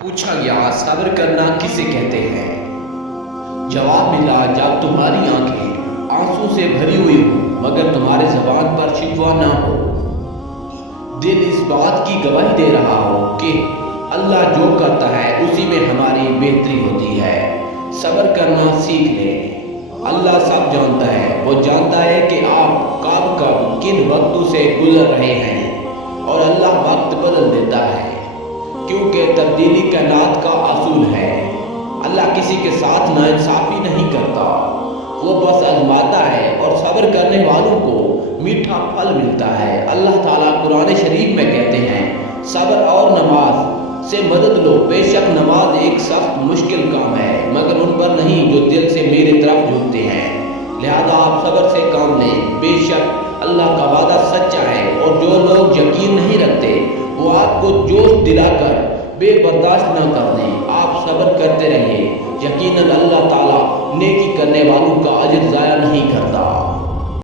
पूछा गया सब्र करना किसे कहते हैं। जवाब मिला, जब तुम्हारी आंखें आंसू से भरी हुई हो मगर तुम्हारे ज़बान पर शिकवा ना हो, दिल इस बात की गवाही दे रहा हो कि अल्लाह जो करता है उसी में हमारी बेहतरी होती है। सब्र करना सीख लें। अल्लाह सब जानता है। वो जानता है कि आप कब कब किन वक्तों से गुजर रहे हैं और अल्लाह वक्त बदल देता है, क्योंकि तब्दीली कायनात का असूल है। अल्लाह किसी के साथ नाइंसाफ़ी नहीं करता, वो बस आजमाता है और सब्र करने वालों को मीठा फल मिलता है। अल्लाह ताला कुरान शरीफ में कहते हैं, सब्र और नमाज से मदद लो, बेशक नमाज एक सख्त मुश्किल काम है मगर उन पर नहीं जो दिल से मेरी तरफ झुकते हैं। लिहाजा आप सब्र से काम लें। बेशक अल्लाह का वादा सच्चा है और जो लोग यकीन नहीं रखते वो आपको जोश दिलाकर बेबर्दाश्त न कर दें। आप सब्र करते रहिए, यकीनन अल्लाह ताला नेकी करने वालों का